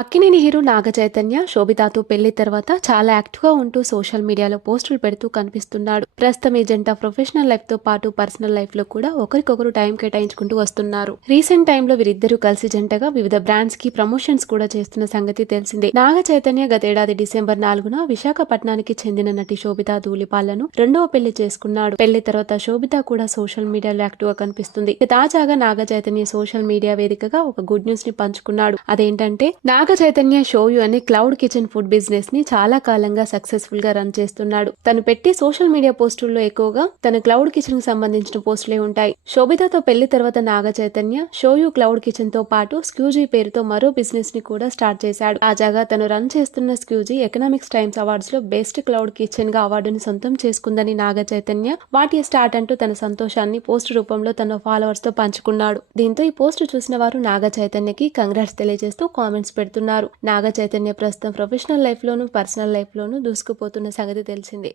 Akkineni hero Naga Chaitanya శోభితాతో పెళ్లి తర్వాత చాలా యాక్టివ్ గా ఉంటూ సోషల్ మీడియాలో పోస్టులు పెడుతూ కనిపిస్తున్నాడు. ప్రస్తుతం ఈ జంట ప్రొఫెషనల్ లైఫ్ తో పాటు పర్సనల్ లైఫ్ లో కూడా ఒకరికొకరు టైం కేటాయించుకుంటూ వస్తున్నారు. రీసెంట్ టైంలో వీరిద్దరూ కలిసి జంటగా వివిధ బ్రాండ్స్ కి ప్రమోషన్స్ కూడా చేస్తున్న సంగతి తెలిసిందే. నాగ చైతన్య గతేడాది డిసెంబర్ 4న విశాఖపట్నానికి చెందిన నటి శోభితా ధూళిపాలను రెండవ పెళ్లి చేసుకున్నాడు. పెళ్లి తర్వాత శోభిత కూడా సోషల్ మీడియాలో యాక్టివ్ గా కనిపిస్తుంది. తాజాగా నాగ చైతన్య సోషల్ మీడియా వేదికగా ఒక గుడ్ న్యూస్ ని పంచుకున్నాడు. అదేంటంటే నాగ చైతన్య షోయు అనే క్లౌడ్ కిచెన్ ఫుడ్ బిజినెస్ ని చాలా కాలంగా సక్సెస్ఫుల్ గా రన్ చేస్తున్నాడు. తను పెట్టి సోషల్ మీడియా పోస్టుల్లో ఎక్కువగా తన క్లౌడ్ కిచెన్ కి సంబంధించిన పోస్టులే ఉంటాయి. శోభితతో పెళ్లి తర్వాత నాగ చైతన్య షోయు క్లౌడ్ కిచెన్ తో పాటు స్క్యూజీ పేరుతో మరో బిజినెస్ ని కూడా స్టార్ట్ చేశాడు. తాజాగా తను రన్ చేస్తున్న స్క్యూజీ ఎకనామిక్స్ టైమ్స్ అవార్డ్స్ లో బెస్ట్ క్లౌడ్ కిచెన్ గా అవార్డుని సొంతం చేసుకుందని నాగ చైతన్య వాటి స్టార్ట్ అంటూ తన సంతోషాన్ని పోస్ట్ రూపంలో తన ఫాలోవర్స్ తో పంచుకున్నాడు. దీంతో ఈ పోస్ట్ చూసిన వారు నాగ చైతన్యకి కంగ్రాట్స్ తెలియజేస్తూ కామెంట్స్ పెడుతున్నారు. నాగ చైతన్య ప్రస్తుతం ప్రొఫెషనల్ లైఫ్ లోను పర్సనల్ లైఫ్ లోను దూసుకుపోతున్న సంగతి తెలిసిందే.